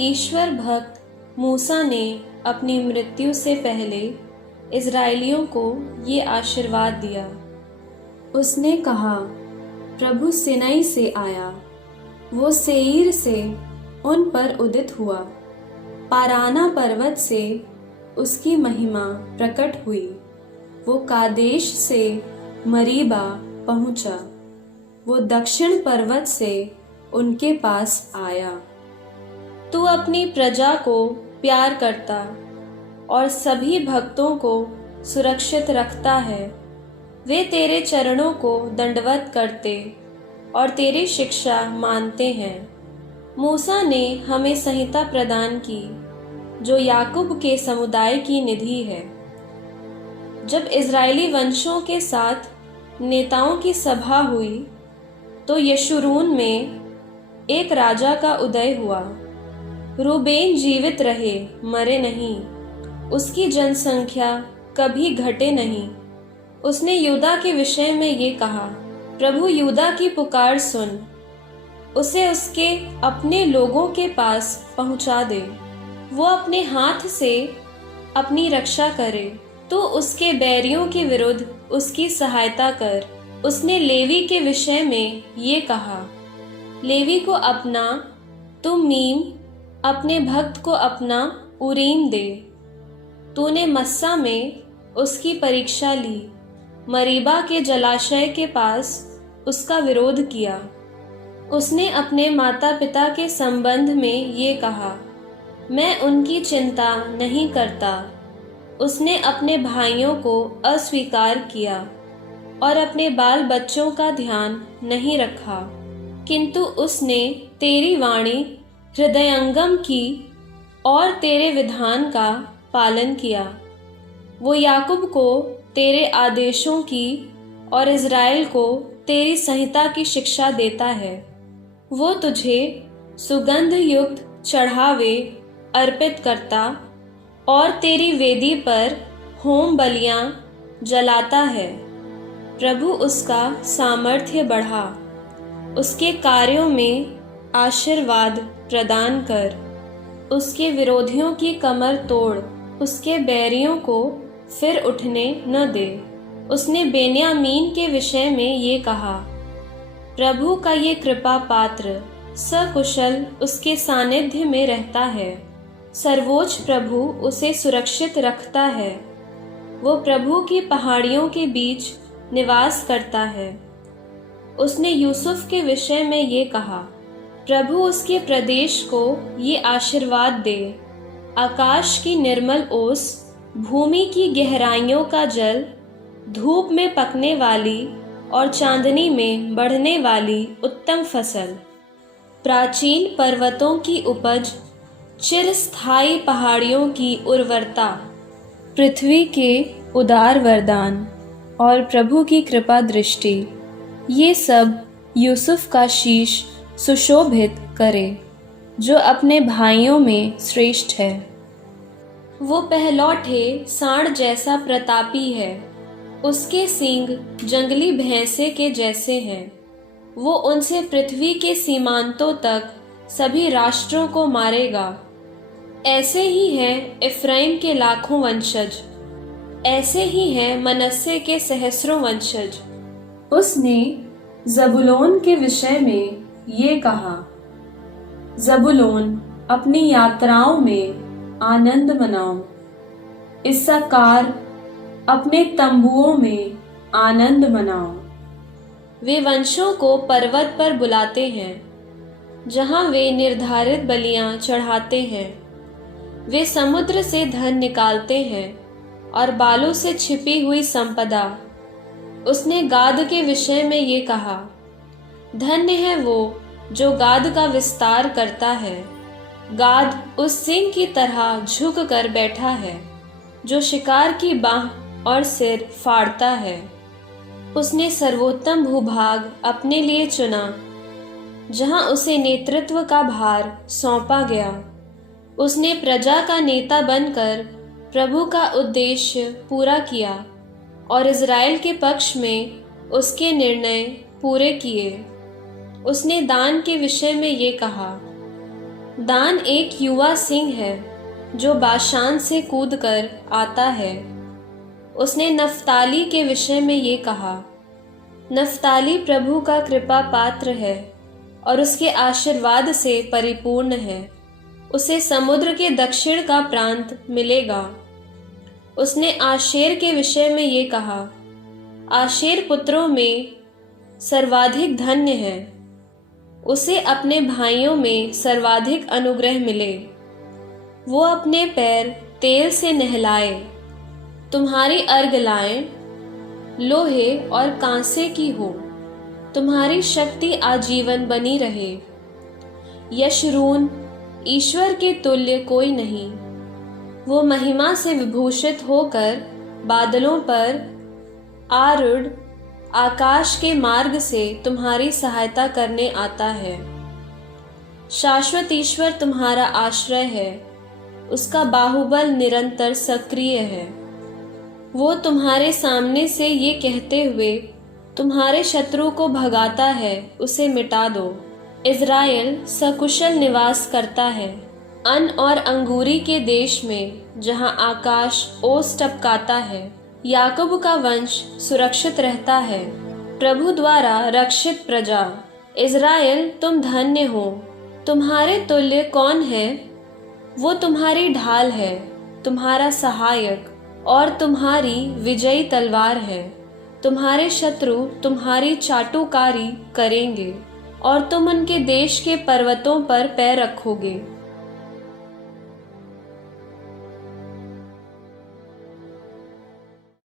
ईश्वर भक्त मूसा ने अपनी मृत्यु से पहले इज़राइलियों को ये आशीर्वाद दिया। उसने कहा, प्रभु सिनाई से आया, वो सेईर से उन पर उदित हुआ, पाराना पर्वत से उसकी महिमा प्रकट हुई। वो कादेश से मरीबा पहुंचा, वो दक्षिण पर्वत से उनके पास आया। तू अपनी प्रजा को प्यार करता और सभी भक्तों को सुरक्षित रखता है। वे तेरे चरणों को दंडवत करते और तेरी शिक्षा मानते हैं। मूसा ने हमें संहिता प्रदान की, जो याकूब के समुदाय की निधि है। जब इज़राइली वंशों के साथ नेताओं की सभा हुई, तो यशूरून में एक राजा का उदय हुआ। रूबेन जीवित रहे, मरे नहीं, उसकी जनसंख्या कभी घटे नहीं। उसने यूदा के विषय में ये कहा, प्रभु यूदा की पुकार सुन, उसे उसके अपने लोगों के पास पहुंचा दे। वो अपने हाथ से अपनी रक्षा करे, तो उसके बैरियों के विरुद्ध उसकी सहायता कर। उसने लेवी के विषय में ये कहा, लेवी को अपना तुम्मीम, अपने भक्त को अपना उरीम दे। तूने मस्सा में उसकी परीक्षा ली, मरीबा के जलाशय के पास उसका विरोध किया। उसने अपने माता पिता के संबंध में ये कहा, मैं उनकी चिंता नहीं करता। उसने अपने भाइयों को अस्वीकार किया और अपने बाल बच्चों का ध्यान नहीं रखा, किंतु उसने तेरी वाणी हृदयंगम की और तेरे विधान का पालन किया। वो याकूब को तेरे आदेशों की और इज़राइल को तेरी संहिता की शिक्षा देता है। वो तुझे सुगंध युक्त चढ़ावे अर्पित करता और तेरी वेदी पर होम बलियां जलाता है। प्रभु उसका सामर्थ्य बढ़ा, उसके कार्यों में आशीर्वाद प्रदान कर। उसके विरोधियों की कमर तोड़, उसके बैरियों को फिर उठने न दे। उसने बेन्यामीन के विषय में ये कहा, प्रभु का ये कृपा पात्र सकुशल उसके सानिध्य में रहता है। सर्वोच्च प्रभु उसे सुरक्षित रखता है। वो प्रभु की पहाड़ियों के बीच निवास करता है। उसने यूसुफ के विषय में ये कहा, प्रभु उसके प्रदेश को ये आशीर्वाद दे, आकाश की निर्मल ओस, भूमि की गहराइयों का जल, धूप में पकने वाली और चांदनी में बढ़ने वाली उत्तम फसल, प्राचीन पर्वतों की उपज, चिरस्थायी पहाड़ियों की उर्वरता, पृथ्वी के उदार वरदान और प्रभु की कृपा दृष्टि, ये सब यूसुफ का शीश सुशोभित करे, जो अपने भाइयों में श्रेष्ठ है। वो पहलौठे सांड जैसा प्रतापी है, उसके सींग जंगली भैंसे के जैसे हैं। वो उनसे पृथ्वी के सीमांतों तक सभी राष्ट्रों को मारेगा। ऐसे ही है इफ्राइम के लाखों वंशज, ऐसे ही है मनस्से के सहस्रों वंशज। उसने जबुलोन के विषय में ये कहा, जबुलोन अपनी यात्राओं में आनंद मनाओ, इस्साकार अपने तंबुओं में आनंद मनाओ। वे वंशों को पर्वत पर बुलाते हैं, जहां वे निर्धारित बलियां चढ़ाते हैं। वे समुद्र से धन निकालते हैं और बालू से छिपी हुई संपदा। उसने गाद के विषय में ये कहा, धन्य है वो जो गाद का विस्तार करता है। गाद उस सिंह की तरह झुक कर बैठा है, जो शिकार की बाह और सिर फाड़ता है। उसने सर्वोत्तम भूभाग अपने लिए चुना, जहां उसे नेतृत्व का भार सौंपा गया। उसने प्रजा का नेता बनकर प्रभु का उद्देश्य पूरा किया और इज़राइल के पक्ष में उसके निर्णय पूरे किए। उसने दान के विषय में ये कहा, दान एक युवा सिंह है जो बाशान से कूदकर आता है। उसने नफ्ताली के विषय में ये कहा, नफ्ताली प्रभु का कृपा पात्र है और उसके आशीर्वाद से परिपूर्ण है। उसे समुद्र के दक्षिण का प्रांत मिलेगा। उसने आशेर के विषय में ये कहा, आशेर पुत्रों में सर्वाधिक धन्य है। उसे अपने भाइयों में सर्वाधिक अनुग्रह मिले। वो अपने पैर तेल से नहलाए, तुम्हारी अर्घ लाएं, लोहे और कांसे की हो। तुम्हारी शक्ति आजीवन बनी रहे। यशरून, ईश्वर के तुल्य कोई नहीं। वो महिमा से विभूषित होकर बादलों पर आरूढ़ आकाश के मार्ग से तुम्हारी सहायता करने आता है। शाश्वत ईश्वर तुम्हारा आश्रय है। उसका बाहुबल निरंतर सक्रिय है। वो तुम्हारे सामने से ये कहते हुए तुम्हारे शत्रु को भगाता है, उसे मिटा दो। इज़राइल सकुशल निवास करता है अन्न और अंगूरी के देश में, जहां आकाश ओस टपकाता है। याकूब का वंश सुरक्षित रहता है, प्रभु द्वारा रक्षित प्रजा। इज़राइल, तुम धन्य हो। तुम्हारे तुल्य कौन है? वो तुम्हारी ढाल है, तुम्हारा सहायक और तुम्हारी विजयी तलवार है। तुम्हारे शत्रु तुम्हारी चाटुकारी करेंगे और तुम उनके देश के पर्वतों पर पैर रखोगे।